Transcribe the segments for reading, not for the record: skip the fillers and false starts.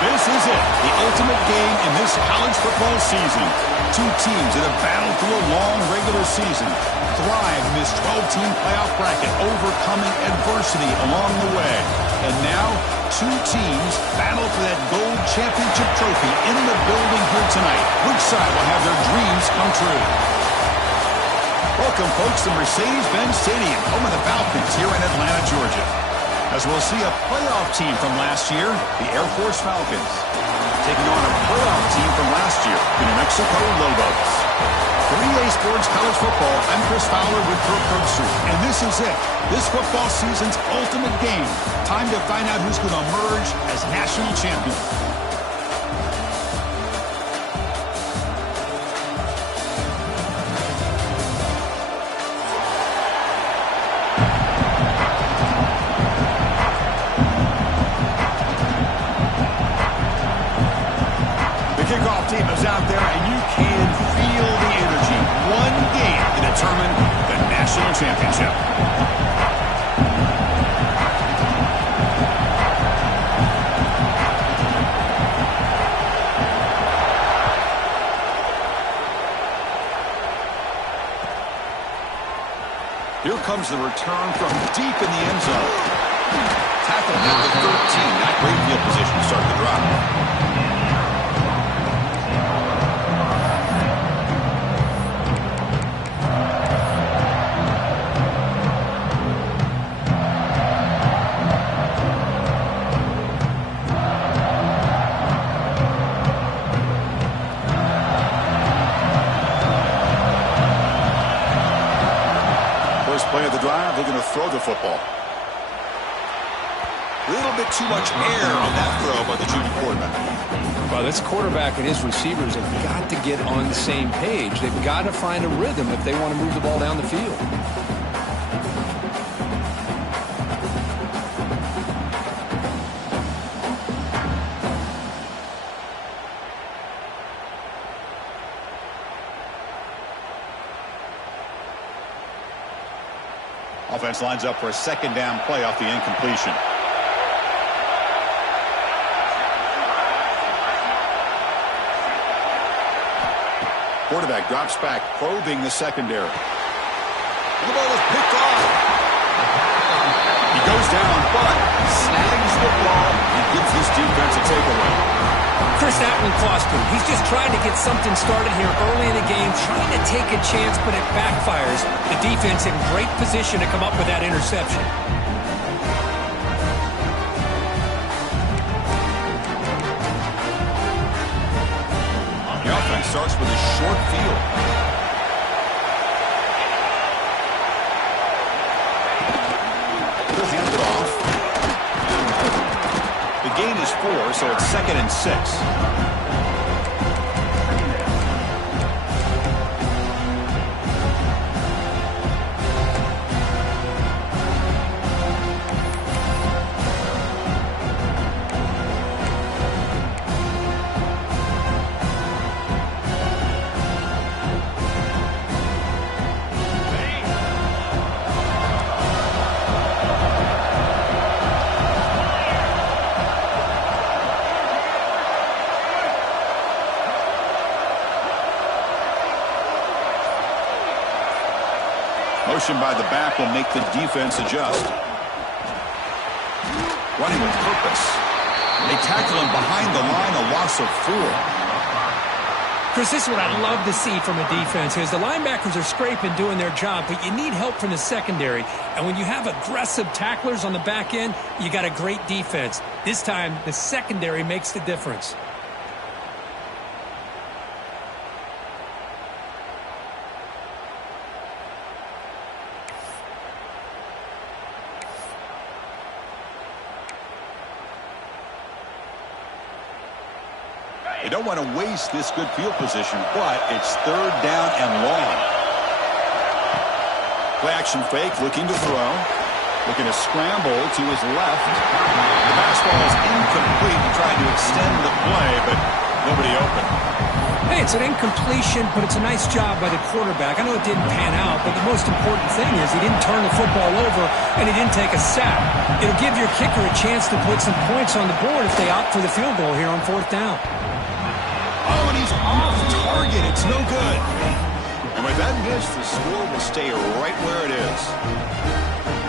This is it, the ultimate game in this college football season. Two teams that have battled through a long regular season, thrived in this 12-team playoff bracket, overcoming adversity along the way. And now, two teams battle for that gold championship trophy in the building here tonight. Which side will have their dreams come true? Welcome, folks, to Mercedes-Benz Stadium, home of the Falcons here in Atlanta, Georgia. As we'll see a playoff team from last year, the Air Force Falcons, taking on a playoff team from last year, the New Mexico Lobos. For EA Sports College Football, I'm Chris Fowler with Kirk Herbstreit, and this is it. This football season's ultimate game. Time to find out who's going to emerge as national champion. Team is out there, and you can feel the energy. One game to determine the national championship. Here comes the return from deep in the end zone. Tackle at the 13. Not great field position to start the drive. Play of the drive, they're going to throw the football. A little bit too much air on that throw by the junior quarterback. Well, this quarterback and his receivers have got to get on the same page. They've got to find a rhythm if they want to move the ball down the field. Offense lines up for a second down play off the incompletion. Quarterback drops back, probing the secondary. The ball is picked off. He goes down, but snags the ball and gives this defense a takeaway. Chris, that one cost him. He's just trying to get something started here early in the game, trying to take a chance, but it backfires. The defense in great position to come up with that interception. The offense starts with a short field. He'll hand it off. The gain is 4, so it's 2nd and 6. Motion by the back will make the defense adjust. Running with purpose. They tackle him behind the line, a loss of 4. Chris, this is what I love to see from a defense is the linebackers are scraping, doing their job, but you need help from the secondary. And when you have aggressive tacklers on the back end, you got a great defense. This time, the secondary makes the difference. They don't want to waste this good field position, but it's 3rd down and long. Play action fake, looking to throw. Looking to scramble to his left. The pass ball is incomplete. He tried to extend the play, but nobody open. Hey, it's an incompletion, but it's a nice job by the quarterback. I know it didn't pan out, but the most important thing is he didn't turn the football over and he didn't take a sack. It'll give your kicker a chance to put some points on the board if they opt for the field goal here on 4th down. Oh, and he's off target. It's no good. And with that miss, the score will stay right where it is.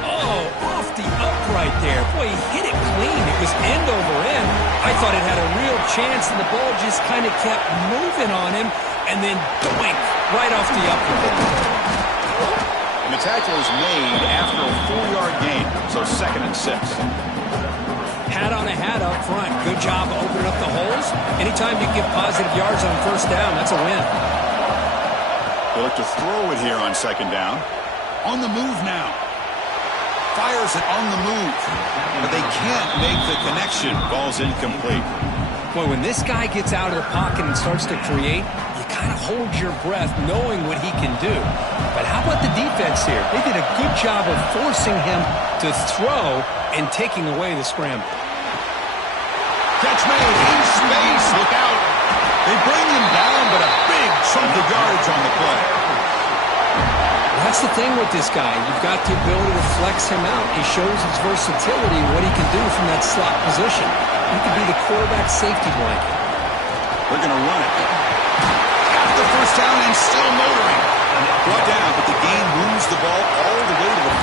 Oh, off the upright there. Boy, he hit it clean. It was end over end. I thought it had a real chance, and the ball just kind of kept moving on him, and then doink, right off the upright. And the tackle is made after a 4-yard gain, so 2nd and 6. Hat on a hat up front. Good job of opening up the holes. Anytime you get positive yards on 1st down, that's a win. They look to throw it here on 2nd down. On the move now. Fires it on the move. But they can't make the connection. Ball's incomplete. Boy, when this guy gets out of the pocket and starts to create, you kind of hold your breath knowing what he can do. But how about the defense here? They did a good job of forcing him to throw and taking away the scramble. Catch made in space. Look out. They bring him down, but a big chunk of yards on the play. That's the thing with this guy. You've got the ability to flex him out. He shows his versatility, what he can do from that slot position. He could be the quarterback safety blanket. They're going to run it. After the 1st down and still motoring. Brought down, but the gain moves the ball all the way to the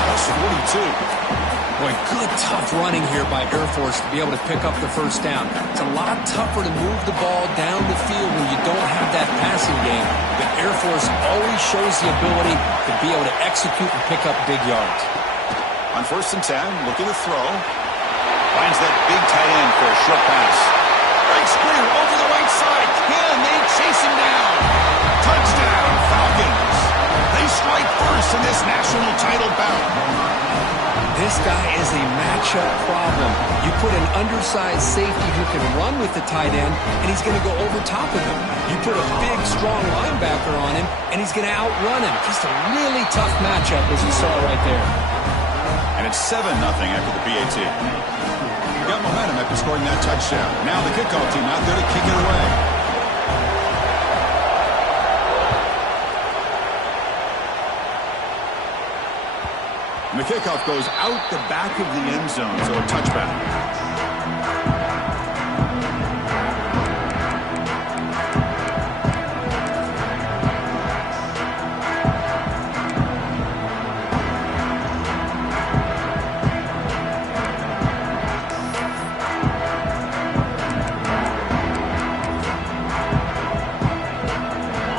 +42. Boy, good tough running here by Air Force to be able to pick up the 1st down. It's a lot tougher to move the ball down the field when you don't have that passing game. But Air Force always shows the ability to be able to execute and pick up big yards. On 1st and 10, looking to throw. Finds that big tight end for a short pass. Right screen over the right side. Can they chase him down? Touchdown, Falcons. They strike first in this national title bout. This guy is a matchup problem. You put an undersized safety who can run with the tight end, and he's going to go over top of him. You put a big, strong linebacker on him, and he's going to outrun him. Just a really tough matchup, as you saw right there. And it's 7-0 after the PAT. Got momentum after scoring that touchdown. Now the kickoff team out there to kick it away. And the kickoff goes out the back of the end zone, so a touchback.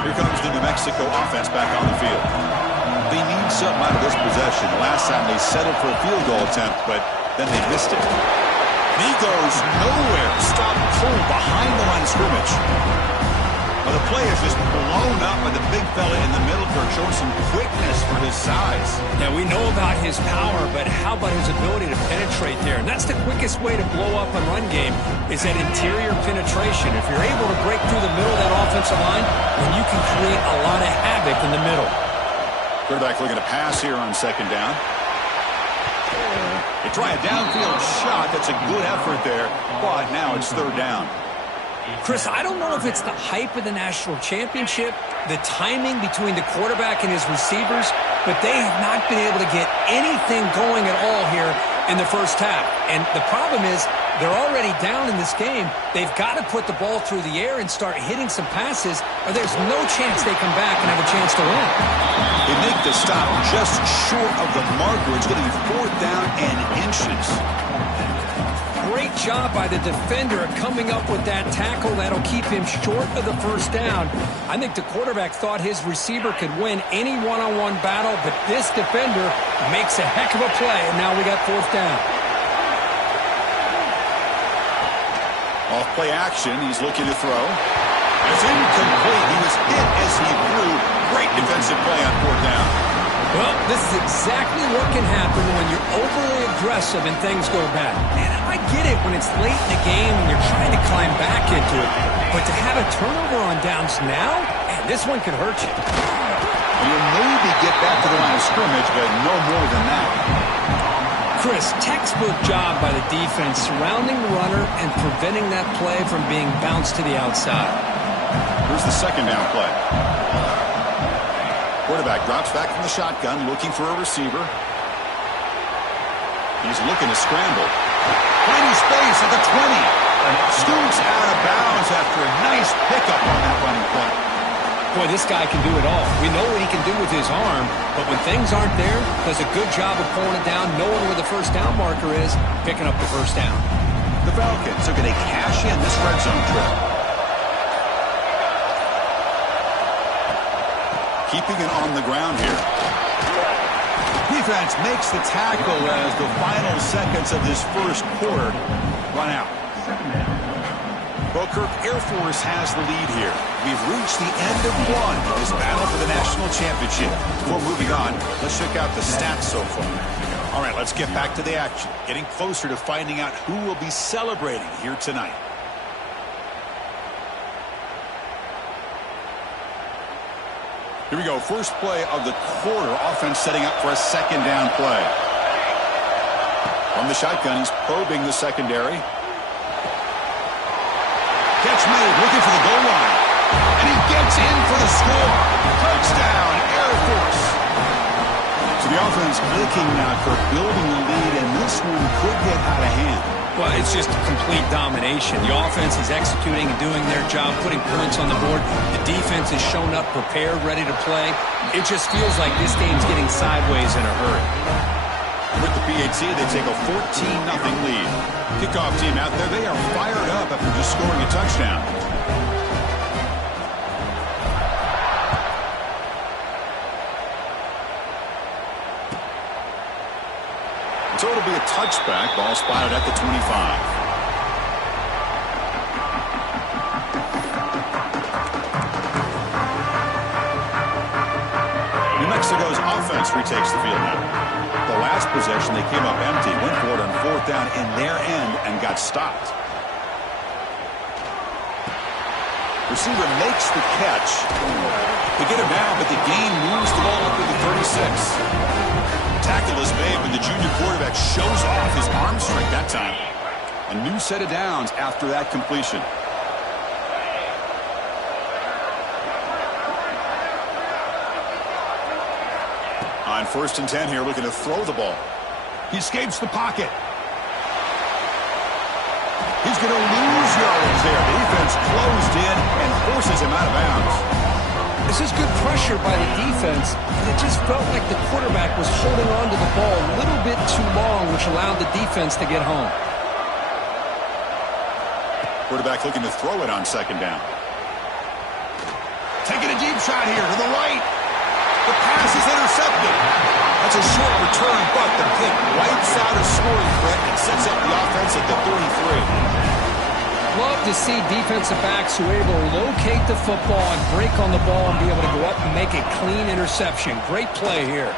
Here comes the New Mexico offense back on the field. They need something out of this possession. Last time they settled for a field goal attempt, but then they missed it. And he goes nowhere. Stop cold behind the line of scrimmage. Well, the play is just blown up by the big fella in the middle for showing some quickness for his size. Now, we know about his power, but how about his ability to penetrate there? And that's the quickest way to blow up a run game is that interior penetration. If you're able to break through the middle of that offensive line, then you can create a lot of havoc in the middle. Quarterback looking to pass here on 2nd down. They try a downfield shot. That's a good effort there, but now it's 3rd down. Chris, I don't know if it's the hype of the national championship, the timing between the quarterback and his receivers, but they have not been able to get anything going at all here in the 1st half. And the problem is they're already down in this game. They've got to put the ball through the air and start hitting some passes, or there's no chance they come back and have a chance to win. They make the stop just short of the marker. It's going to be 4th down and inches. Great job by the defender coming up with that tackle. That'll keep him short of the 1st down. I think the quarterback thought his receiver could win any one-on-one battle, but this defender makes a heck of a play, and now we got 4th down. Off play action, he's looking to throw. It's incomplete. He was hit as he threw. Great defensive play on 4th down. Well, this is exactly what can happen when you're overly aggressive and things go bad. And I get it when it's late in the game and you're trying to climb back into it. But to have a turnover on downs now, man, this one could hurt you. You'll maybe get back to the line of scrimmage, but no more than that. Chris, textbook job by the defense surrounding the runner and preventing that play from being bounced to the outside. Here's the second down play. Quarterback drops back from the shotgun, looking for a receiver. He's looking to scramble. Finding space at the 20. Scoots out of bounds after a nice pickup on that running play. Boy, this guy can do it all. We know what he can do with his arm, but when things aren't there, does a good job of pulling it down, knowing where the first down marker is, picking up the first down. The Falcons are going to cash in this red zone trip. Keeping it on the ground here. Defense makes the tackle as the final seconds of this first quarter run out. Well, Kirk, Air Force has the lead here. We've reached the end of one in this battle for the national championship. Before moving on, let's check out the stats so far. All right, let's get back to the action. Getting closer to finding out who will be celebrating here tonight. Here we go. First play of the quarter. Offense setting up for a second down play. From the shotgun, he's probing the secondary. Catch made, looking for the goal line. And he gets in for the score. Touchdown, Air Force. So the offense clicking now, Kirk, building the lead, and this one could get out of hand. Well, it's just complete domination. The offense is executing and doing their job, putting points on the board. The defense is shown up, prepared, ready to play. It just feels like this game's getting sideways in a hurry. With the PAT, they take a 14-0 lead. Kickoff team out there, they are fired up after just scoring a touchdown. So it'll be a touchback. Ball spotted at the 25. New Mexico's offense retakes the field now. The last possession, they came up empty, went for it on fourth down in their end and got stopped. Receiver makes the catch. They get him down, but the gain moves the ball up to the 36. Tackle is made, but the junior quarterback shows off his arm strength that time. A new set of downs after that completion. On 1st and 10 here, looking to throw the ball. He escapes the pocket. He's going to lose yards there. The defense closed in and forces him out of bounds. This is good pressure by the defense, but it just felt like the quarterback was holding on to the ball a little bit too long, which allowed the defense to get home. Quarterback looking to throw it on second down. Taking a deep shot here to the right. The pass is intercepted. That's a short return, but the pick wipes out a scoring threat and sets up the offense at the 33. Love to see defensive backs who are able to locate the football and break on the ball and be able to go up and make a clean interception. Great play here.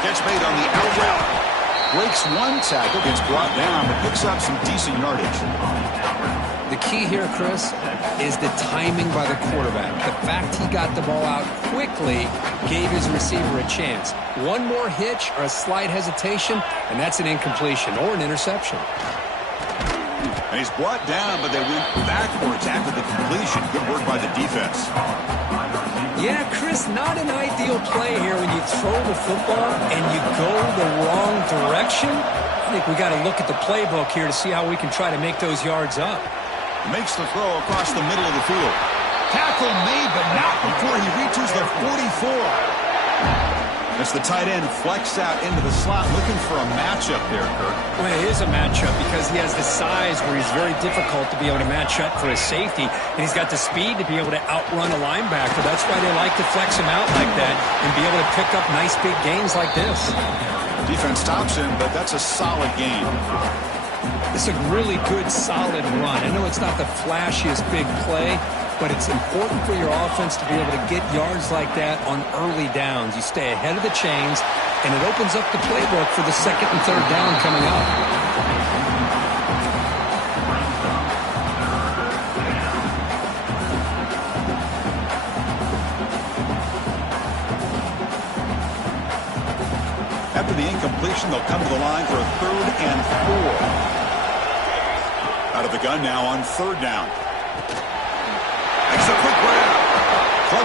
Catch made on the out route. Breaks one tackle, gets brought down, but picks up some decent yardage. The key here, Chris, is the timing by the quarterback. The fact he got the ball out quickly gave his receiver a chance. One more hitch or a slight hesitation, and that's an incompletion or an interception. And he's brought down, but they went backwards after the completion. Good work by the defense. Yeah, Chris, not an ideal play here when you throw the football and you go the wrong direction. I think we got to look at the playbook here to see how we can try to make those yards up. Makes the throw across the middle of the field. Tackle made, but not before he reaches the 44. As the tight end flex out into the slot, looking for a matchup there, Kirk. Well, it is a matchup because he has the size where he's very difficult to be able to match up for his safety, and he's got the speed to be able to outrun a linebacker. That's why they like to flex him out like that and be able to pick up nice big gains like this. Defense stops him, but that's a solid gain. It's a really good, solid run. I know it's not the flashiest big play, but it's important for your offense to be able to get yards like that on early downs. You stay ahead of the chains, and it opens up the playbook for the second and third down coming up. After the incompletion, they'll come to the line for a 3rd and 4. Out of the gun now on 3rd down.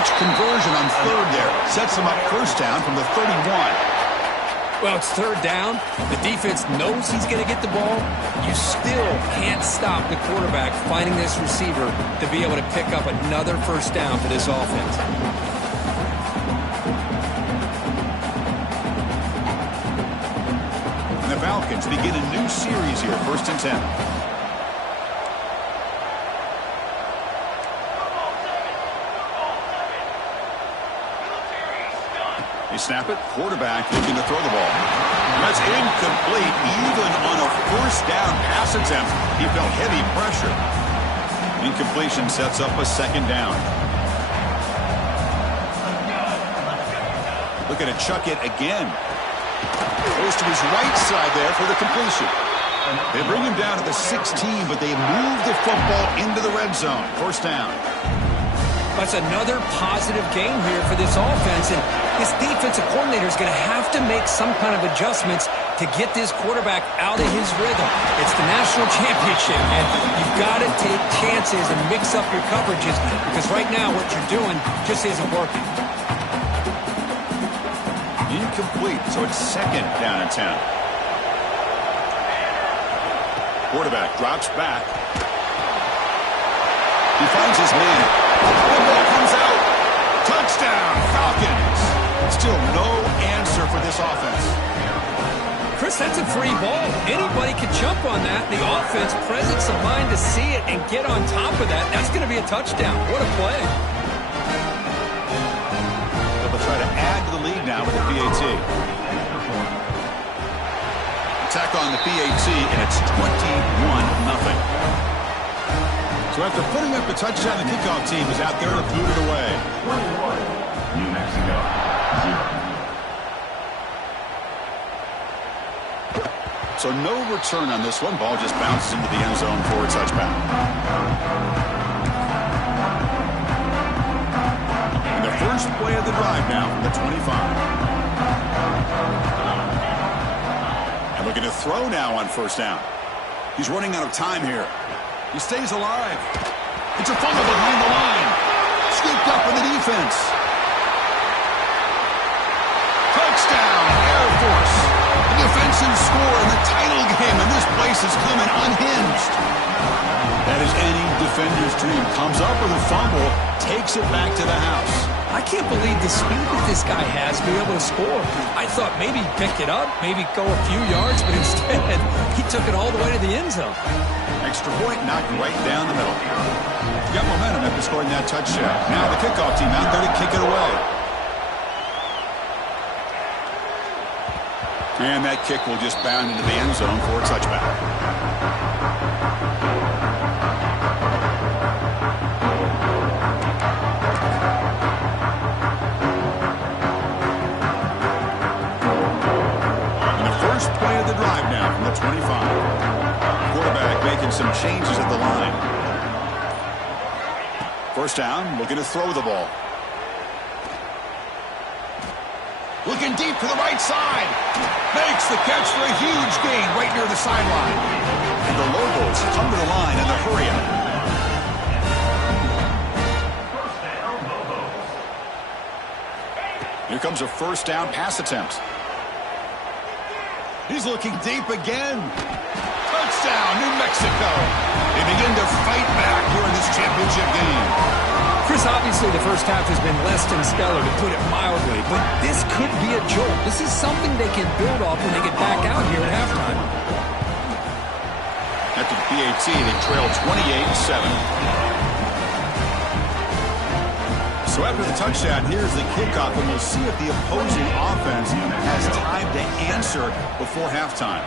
Clutch conversion on third there. Sets them up first down from the 31. Well, it's third down. The defense knows he's going to get the ball. You still can't stop the quarterback finding this receiver to be able to pick up another first down for this offense. And the Falcons begin a new series here, 1st and 10. They snap it. Quarterback looking to throw the ball. That's incomplete. Even on a first down pass attempt, he felt heavy pressure. Incompletion sets up a second down. Looking to chuck it again. Goes to his right side there for the completion. They bring him down to the 16, but they move the football into the red zone. First down. That's another positive game here for this offense, and this defensive coordinator is going to have to make some kind of adjustments to get this quarterback out of his rhythm. It's the national championship, and you've got to take chances and mix up your coverages because right now what you're doing just isn't working. Incomplete, so it's second down and 10. Quarterback drops back. He finds his man. Football comes out. Touchdown, Falcons. Still no answer for this offense. Chris, that's a free ball. Anybody can jump on that. The offense, presence of mind to see it and get on top of that. That's going to be a touchdown. What a play. They'll try to add to the lead now with the PAT. Attack on the PAT, and it's 21-0. So after putting up the touchdown, the kickoff team is out there to boot it away. New Mexico, 0. So no return on this one. Ball just bounces into the end zone for a touchback. And the first play of the drive now from the 25. And looking to throw now on first down. He's running out of time here. He stays alive. It's a fumble behind the line. Scooped up in the defense. Touchdown, Air Force. A defensive score in the title game, and this place is coming unhinged. That is any defender's dream. Comes up with a fumble, takes it back to the house. I can't believe the speed that this guy has to be able to score. I thought maybe he'd pick it up, maybe go a few yards, but instead he took it all the way to the end zone. Extra point knocked right down the middle. Got momentum after scoring that touchdown. Now the kickoff team out there to kick it away. And that kick will just bound into the end zone for a touchback. And the first play of the drive now from the 25. Quarterback making some changes at the line. First down, looking to throw the ball. Looking deep to the right side. Makes the catch for a huge gain right near the sideline. And the Lobos come to the line in the hurry up. Here comes a first down pass attempt. He's looking deep again. Touchdown, New Mexico. They begin to fight back here in this championship game. Chris, obviously the first half has been less than stellar, to put it mildly, but this could be a jolt. This is something they can build off when they get back out here at halftime. After the PAT, they trail 28-7. So after the touchdown, here's the kickoff, and we'll see if the opposing offense has time to answer before halftime.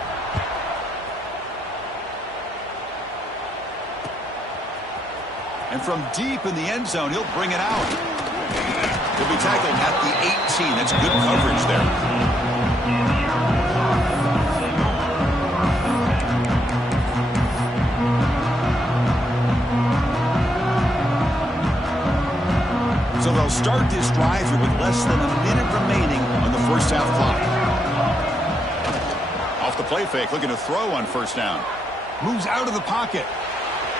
And from deep in the end zone, he'll bring it out. He'll be tackled at the 18. That's good coverage there. So they'll start this drive here with less than a minute remaining on the first half clock. Off the play fake, looking to throw on first down. Moves out of the pocket.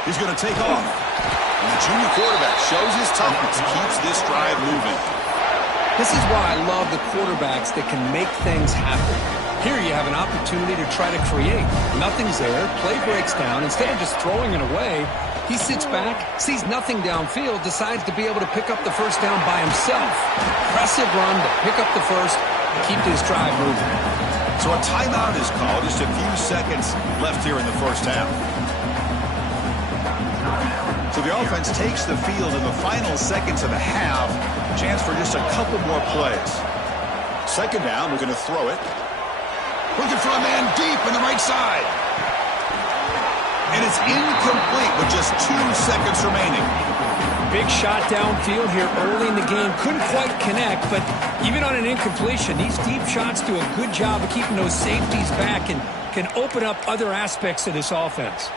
He's going to take off. And the junior quarterback shows his toughness, keeps this drive moving. This is why I love the quarterbacks that can make things happen. Here you have an opportunity to try to create. Nothing's there. Play breaks down. Instead of just throwing it away, he sits back, sees nothing downfield, decides to be able to pick up the first down by himself. Impressive run to pick up the first and keep this drive moving. So a timeout is called. Just a few seconds left here in the first half. So the offense takes the field in the final seconds of the half. Chance for just a couple more plays. Second down, we're going to throw it. Looking for a man deep on the right side. And it's incomplete with just 2 seconds remaining. Big shot downfield here early in the game. Couldn't quite connect, but even on an incompletion, these deep shots do a good job of keeping those safeties back and can open up other aspects of this offense.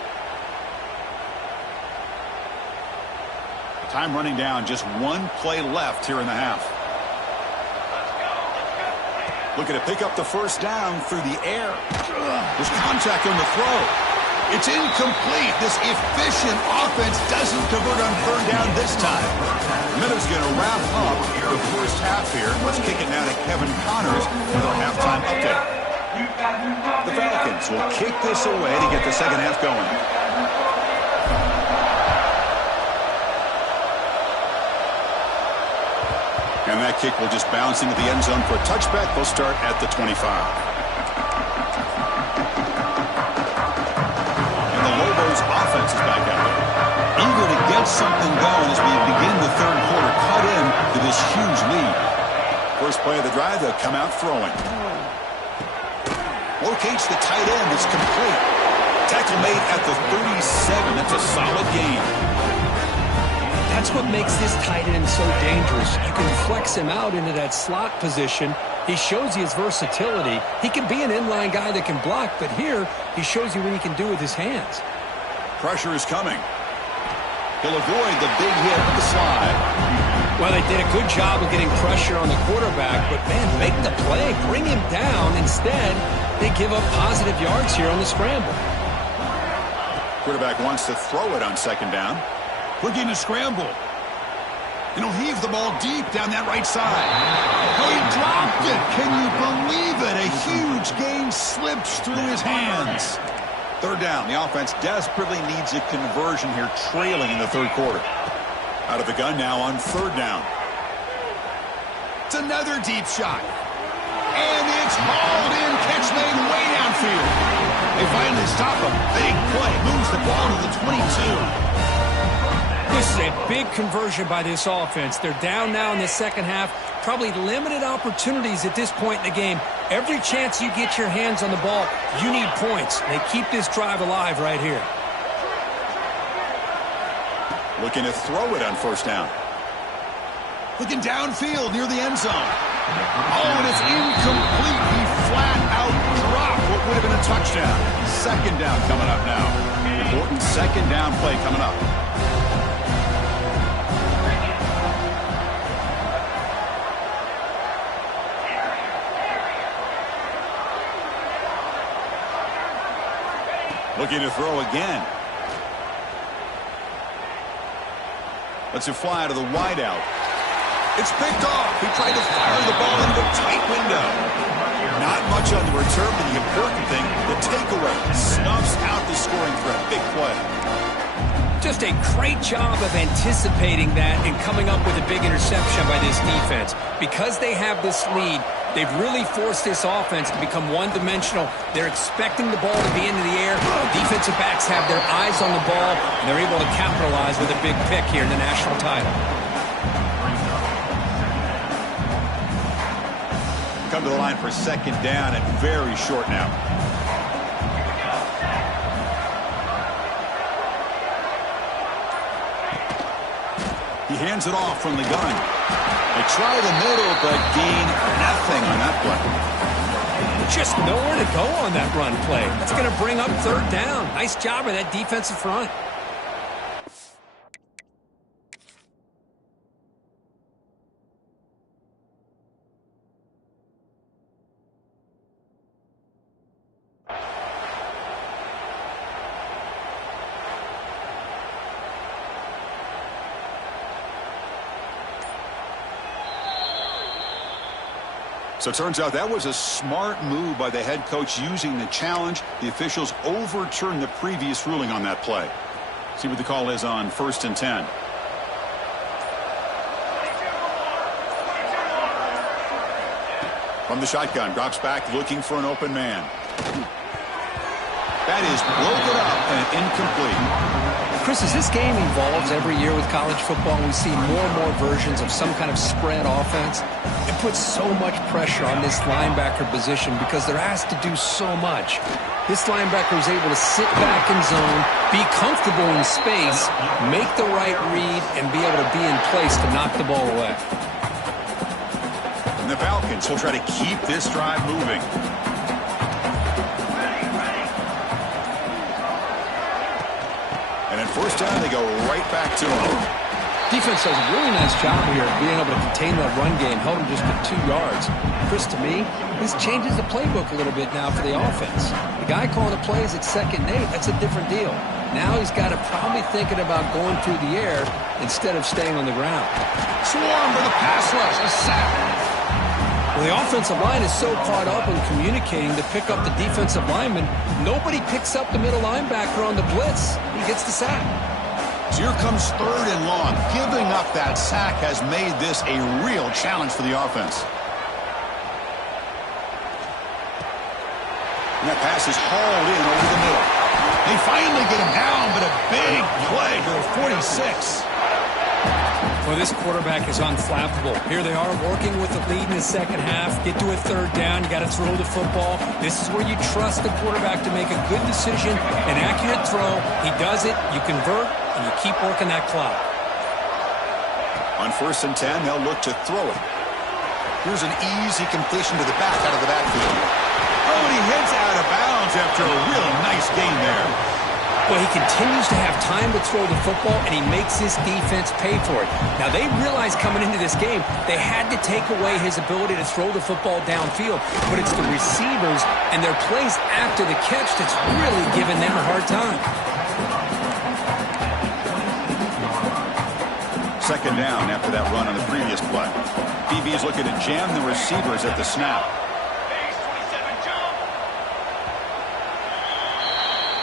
Time running down, just 1 play left here in the half. Looking to pick up the first down through the air. There's contact on the throw. It's incomplete. This efficient offense doesn't convert on third down this time. Miller's going to wrap up the first half here. Let's kick it now to Kevin Connors with our halftime update. The Falcons will kick this away to get the second half going. And that kick will just bounce into the end zone for a touchback. They'll start at the 25. And the Lobos offense is back out there. Eager to get something going as we begin the third quarter. Cut in to this huge lead. First play of the drive, they'll come out throwing. Locates the tight end. It's complete. Tackle made at the 37. That's a solid gain. That's what makes this tight end so dangerous. You can flex him out into that slot position. He shows you his versatility. He can be an inline guy that can block, but here he shows you what he can do with his hands. Pressure is coming. He'll avoid the big hit with the slide. Well, they did a good job of getting pressure on the quarterback, but, man, make the play. Bring him down. Instead, they give up positive yards here on the scramble. Quarterback wants to throw it on second down. Looking to scramble. And he'll heave the ball deep down that right side. Oh, he dropped it. Can you believe it? A huge gain slips through his hands. Third down. The offense desperately needs a conversion here, trailing in the third quarter. Out of the gun now on third down. It's another deep shot. And it's hauled in. Catch made way downfield. They finally stop a big play. Moves the ball to the 22. This is a big conversion by this offense. They're down now in the second half. Probably limited opportunities at this point in the game. Every chance you get your hands on the ball, you need points. They keep this drive alive right here. Looking to throw it on first down. Looking downfield near the end zone. Oh, and it's incomplete. He flat out dropped what would have been a touchdown. Second down coming up now. Important second down play coming up. Looking to throw again. Lets it fly to the wideout. It's picked off. He tried to fire the ball into a tight window. Not much on the return, but the important thing, the takeaway, snuffs out the scoring threat. Big play. Just a great job of anticipating that and coming up with a big interception by this defense. Because they have this lead, they've really forced this offense to become one-dimensional. They're expecting the ball to be into the air. Defensive backs have their eyes on the ball, and they're able to capitalize with a big pick here in the national title. Come to the line for second down and very short now. He hands it off from the gun. They try the middle, but gain nothing on that play. Just nowhere to go on that run play. That's going to bring up third down. Nice job of that defensive front. So it turns out that was a smart move by the head coach using the challenge. The officials overturned the previous ruling on that play. See what the call is on 1st and 10. From the shotgun, drops back looking for an open man. That is broken up and incomplete. Chris, as this game evolves every year with college football, we see more and more versions of some kind of spread offense. It puts so much pressure on this linebacker position because they're asked to do so much. This linebacker is able to sit back in zone, be comfortable in space, make the right read, and be able to be in place to knock the ball away. And the Falcons will try to keep this drive moving. And at first down, they go right back to him. Defense does a really nice job here of being able to contain that run game, held him just with 2 yards. Chris, to me, this changes the playbook a little bit now for the offense. The guy calling the plays at 2nd and 8, that's a different deal. Now he's got to probably thinking about going through the air instead of staying on the ground. Swarm for the pass rush, a sack. Well, the offensive line is so caught up in communicating to pick up the defensive lineman, nobody picks up the middle linebacker on the blitz. He gets the sack. So here comes 3rd and long. Giving up that sack has made this a real challenge for the offense. And that pass is hauled in over the middle. They finally get him down, but a big play to the 46. Well, this quarterback is unflappable. Here they are working with the lead in the second half. Get to a 3rd down. You got to throw the football. This is where you trust the quarterback to make a good decision, an accurate throw. He does it. You convert, and you keep working that clock. On 1st and 10, they'll look to throw it. Here's an easy completion to the back out of the backfield. Oh, and he heads out of bounds after a really nice gain there. Well, he continues to have time to throw the football, and he makes his defense pay for it. Now, they realized coming into this game they had to take away his ability to throw the football downfield, but it's the receivers and their plays after the catch that's really giving them a hard time. 2nd down after that run on the previous play. DB is looking to jam the receivers at the snap.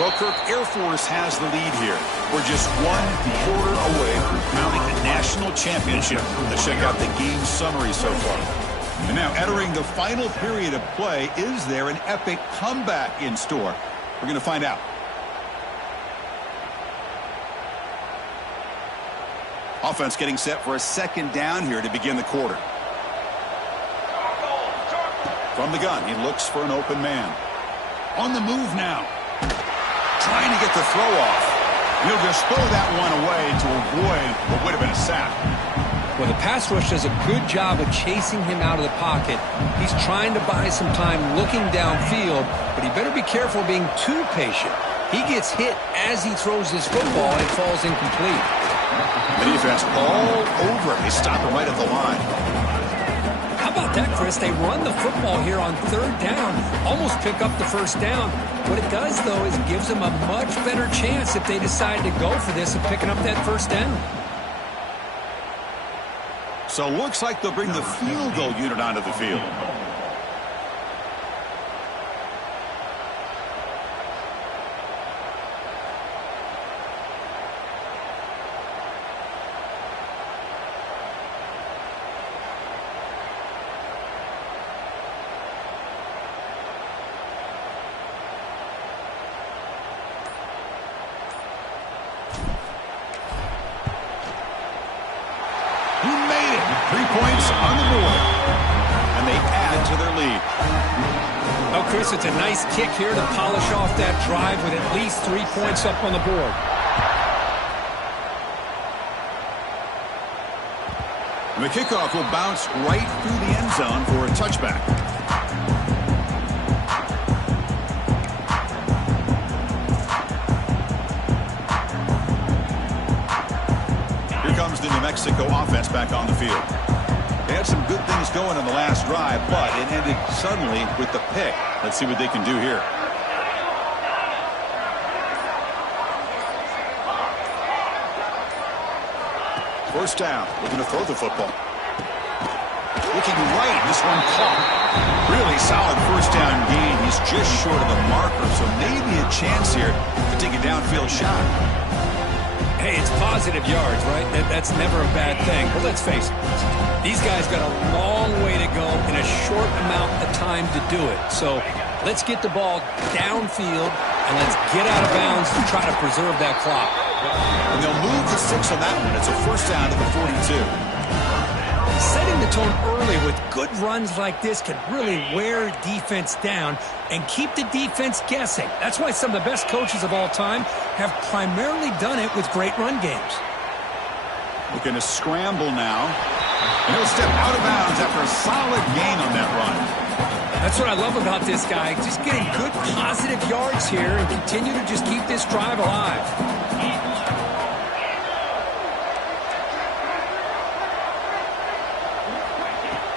Well, Kirk, Air Force has the lead here. We're just 1 quarter away from crowning a national championship. Let's check out the game summary so far. And now, entering the final period of play, is there an epic comeback in store? We're going to find out. Offense getting set for a 2nd down here to begin the quarter. From the gun, he looks for an open man. On the move now. Trying to get the throw off. He'll just throw that one away to avoid what would have been a sack. Well, the pass rush does a good job of chasing him out of the pocket. He's trying to buy some time looking downfield, but he better be careful being too patient. He gets hit as he throws this football and it falls incomplete. The defense all over him. They stop him right at the line. How about that, Chris? They run the football here on 3rd down, almost pick up the 1st down. What it does, though, is it gives them a much better chance if they decide to go for this of picking up that 1st down. So looks like they'll bring the field goal unit onto the field. He made it. 3 points on the board. And they add to their lead. Oh, Chris, it's a nice kick here to polish off that drive with at least 3 points up on the board. And the kickoff will bounce right through the end zone for a touchback. The New Mexico offense back on the field. They had some good things going in the last drive, but it ended suddenly with the pick. Let's see what they can do here. First down, looking to throw the football. Looking right, this one caught. Really solid first down gain. He's just short of the marker, so maybe a chance here to take a downfield shot. Hey, it's positive yards, right? That's never a bad thing. But let's face it, these guys got a long way to go in a short amount of time to do it. So let's get the ball downfield, and let's get out of bounds to try to preserve that clock. And they'll move the 6 on that one. It's a first down to the 42. Setting the tone early with good runs like this can really wear defense down and keep the defense guessing. That's why some of the best coaches of all time have primarily done it with great run games. Looking to scramble now. And he'll step out of bounds after a solid gain on that run. That's what I love about this guy. Just getting good positive yards here and continue to just keep this drive alive.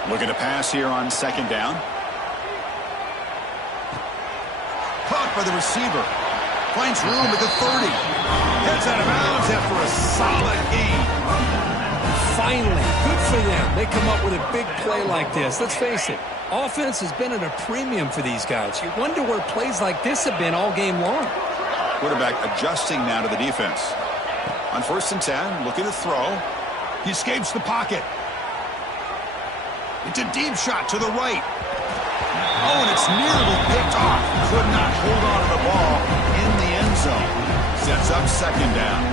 Looking to pass here on second down. Caught by the receiver. Finds room at the 30. Heads out of bounds after a solid gain. Finally, good for them. They come up with a big play like this. Let's face it, offense has been at a premium for these guys. You wonder where plays like this have been all game long. Quarterback adjusting now to the defense. On first and 10, looking to throw. He escapes the pocket. It's a deep shot to the right. Oh, and it's nearly picked off. Could not hold on to the ball in the end zone. Sets up second down.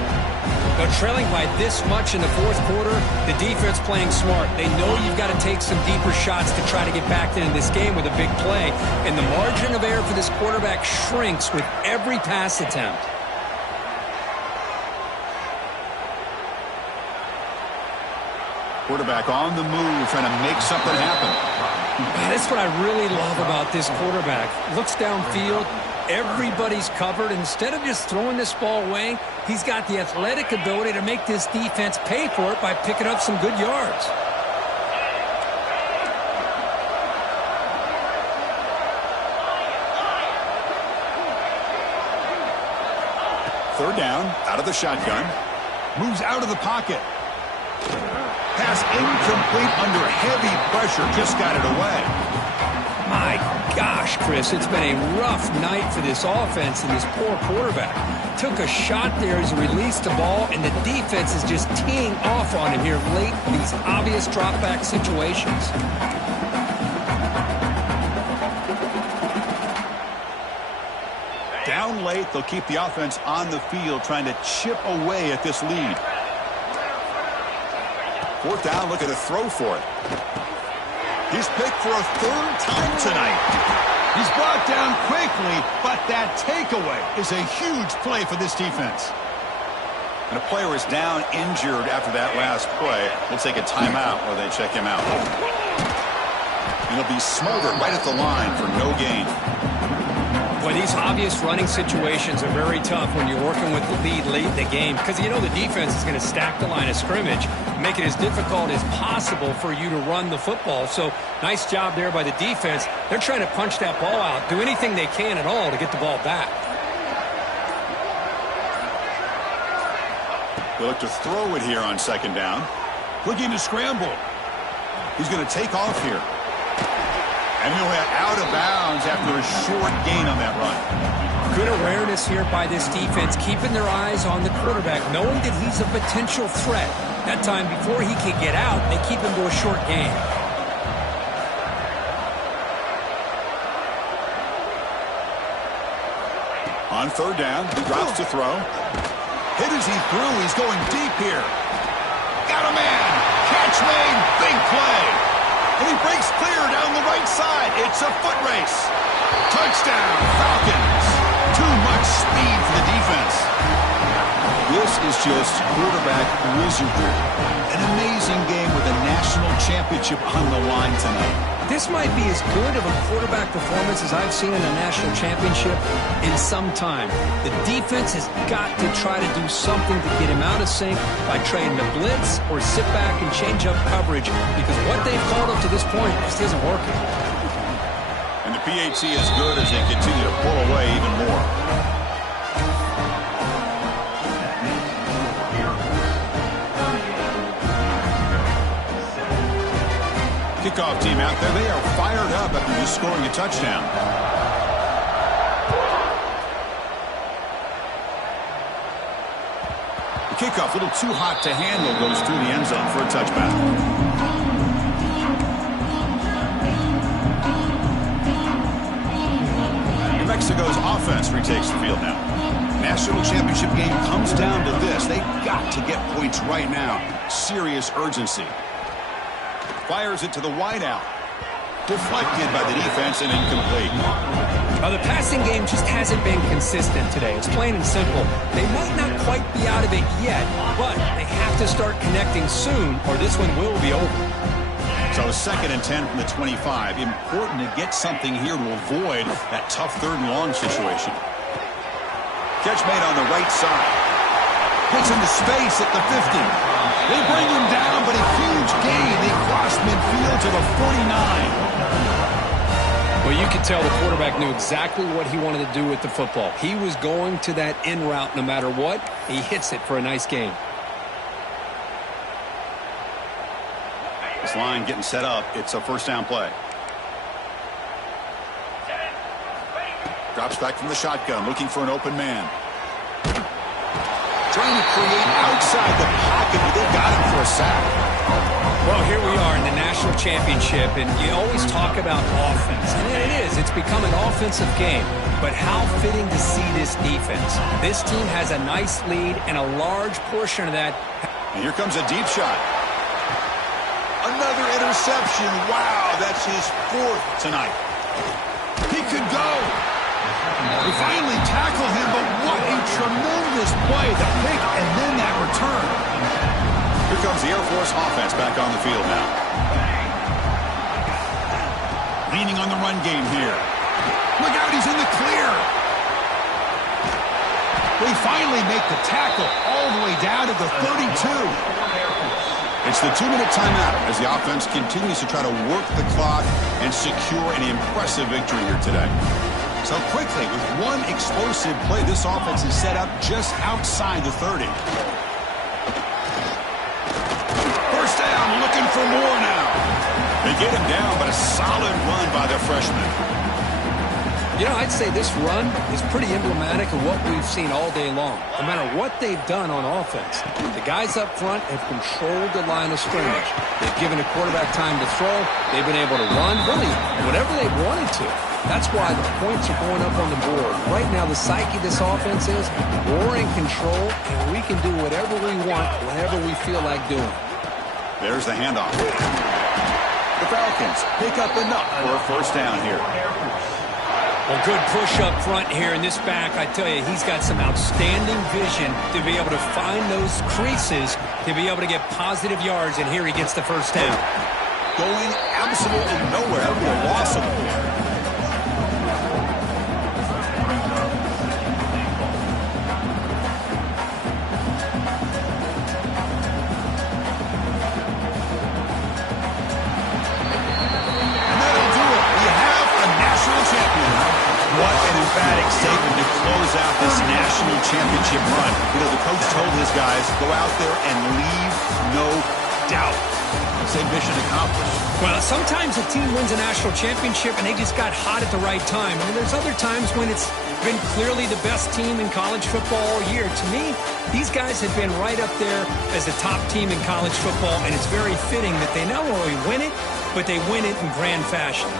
Now, trailing by this much in the fourth quarter, the defense playing smart. They know you've got to take some deeper shots to try to get back into this game with a big play. And the margin of error for this quarterback shrinks with every pass attempt. Quarterback on the move, trying to make something happen. That's what I really love about this quarterback. Looks downfield. Everybody's covered. Instead of just throwing this ball away, he's got the athletic ability to make this defense pay for it by picking up some good yards. Third down, out of the shotgun. Moves out of the pocket. Pass incomplete under heavy pressure. Just got it away. My gosh, Chris, it's been a rough night for this offense and this poor quarterback. Took a shot there as he released the ball, and the defense is just teeing off on him here late in these obvious drop-back situations. Down late, they'll keep the offense on the field, trying to chip away at this lead. Fourth down, looking to throw for it. He's picked for a third time tonight. He's brought down quickly, but that takeaway is a huge play for this defense. And a player is down injured after that last play. We'll take a timeout while they check him out. And he'll be smothered right at the line for no gain. Boy, these obvious running situations are very tough when you're working with the lead late in the game because you know the defense is going to stack the line of scrimmage, make it as difficult as possible for you to run the football. So nice job there by the defense. They're trying to punch that ball out, do anything they can at all to get the ball back. They look to throw it here on second down. Looking to scramble. He's going to take off here. And he'll head out of bounds after a short gain on that run. Good awareness here by this defense, keeping their eyes on the quarterback, knowing that he's a potential threat. That time before he can get out, they keep him to a short gain. On third down, he drops to throw. Hit as he threw. He's going deep here. Got a man. Catch made. Big play. And he breaks clear down the right side. It's a foot race. Touchdown, Falcons. Too much speed for the defense. This is just quarterback wizardry. An amazing game with a national championship on the line tonight. This might be as good of a quarterback performance as I've seen in a national championship in some time. The defense has got to try to do something to get him out of sync by trading the blitz or sit back and change up coverage because what they've called up to this point just isn't working. And the PAT is good as they continue to pull away even more. Kickoff team out there. They are fired up after just scoring a touchdown. The kickoff, a little too hot to handle, goes through the end zone for a touchback. New Mexico's offense retakes the field now. National championship game comes down to this. They've got to get points right now. Serious urgency. Fires it to the wideout. Deflected by the defense and incomplete. The passing game just hasn't been consistent today. It's plain and simple. They might not quite be out of it yet, but they have to start connecting soon or this one will be over. So 2nd and 10 from the 25. Important to get something here to avoid that tough 3rd and long situation. Catch made on the right side. Hits into space at the 50. They bring him down, but a huge gain. They cross midfield to the 49. Well, you could tell the quarterback knew exactly what he wanted to do with the football. He was going to that in route no matter what. He hits it for a nice gain. This line getting set up. It's a 1st down play. Drops back from the shotgun, looking for an open man. Trying to create outside the pocket, but they got him for a sack. Well, here we are in the national championship, and you always talk about offense. And it is. It's become an offensive game. But how fitting to see this defense. This team has a nice lead, and a large portion of that. And here comes a deep shot. Another interception. Wow, that's his 4th tonight. He could go. They finally tackle him, but what a tremendous play. The pick and then that return. Here comes the Air Force offense back on the field now. Leaning on the run game here. Look out, he's in the clear. They finally make the tackle all the way down to the 32. It's the 2-minute timeout as the offense continues to try to work the clock and secure an impressive victory here today. So quickly, with one explosive play, this offense is set up just outside the 30. First down, looking for more now. They get him down, but a solid run by their freshman. You know, I'd say this run is pretty emblematic of what we've seen all day long. No matter what they've done on offense, the guys up front have controlled the line of scrimmage. They've given the quarterback time to throw. They've been able to run, really, whatever they wanted to. That's why the points are going up on the board. Right now, the psyche of this offense is we're in control, and we can do whatever we want, whenever we feel like doing. There's the handoff. The Falcons pick up enough for a 1st down here. Well, good push up front here in this back. I tell you, he's got some outstanding vision to be able to find those creases, to be able to get positive yards, and here he gets the 1st down. Going absolutely nowhere for a loss of it. Statement to close out this national championship run. You know, the coach told his guys, go out there and leave no doubt. Say mission accomplished. Well, sometimes a team wins a national championship and they just got hot at the right time. And there's other times when it's been clearly the best team in college football all year. To me, these guys have been right up there as the top team in college football, and it's very fitting that they not only win it, but they win it in grand fashion.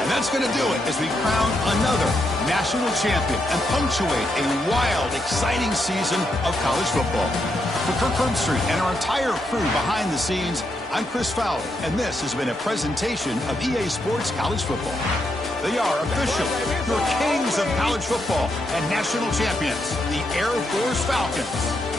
And that's going to do it as we crown another national champion and punctuate a wild, exciting season of college football. For Kirk Herbstreit and our entire crew behind the scenes, I'm Chris Fowler, and this has been a presentation of EA Sports College Football. They are officially your kings of college football and national champions, the Air Force Falcons.